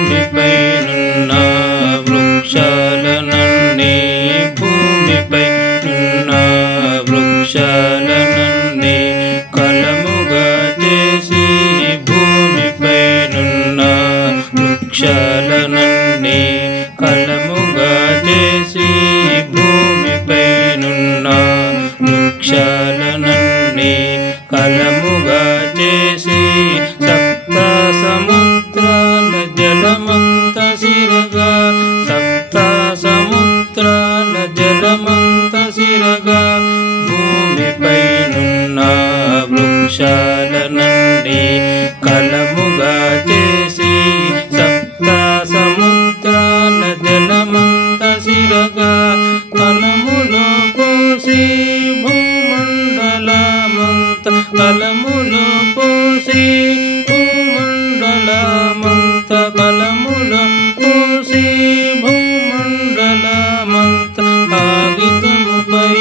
భూమిపైనున్న వృక్షాలనన్నీ భూమిపైనున్న వృక్షాలనన్నీ కలముగా చేసి భూమిపైనున్న వృక్షాలనన్నీ కలముగా చేసి భూమిపైనున్న వృక్షాలనన్నీ కలముగా చేసి సప్త సముద్రాల జలమంత సిరగా సప్త సముద్రాల జలమంత సిరగా భూమిపైనున్న వృక్షాలనన్నీ కలముగా చేసి సప్త సముద్రాల జలమంత సిరగా కలములో పోసి భూమండలమంత కలములో పోసి భూమండలమంత కలములో పోసి భూమండలమంత కాగితముపై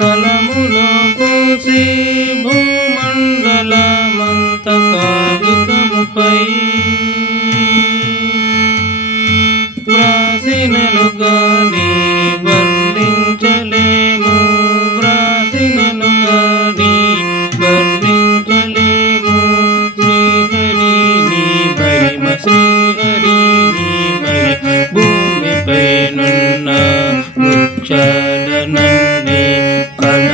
కలములో పోసి భూమండలమంత కాగితముపై వ్రాసినను గాని వర్ణించలేము వ్రాసినను గాని వర్ణించలేము శ్రీహరి నీ మహిమ శ్రీహరి నీ మహిమ భూమిపైనున్న వృక్షాలనన్నీ కల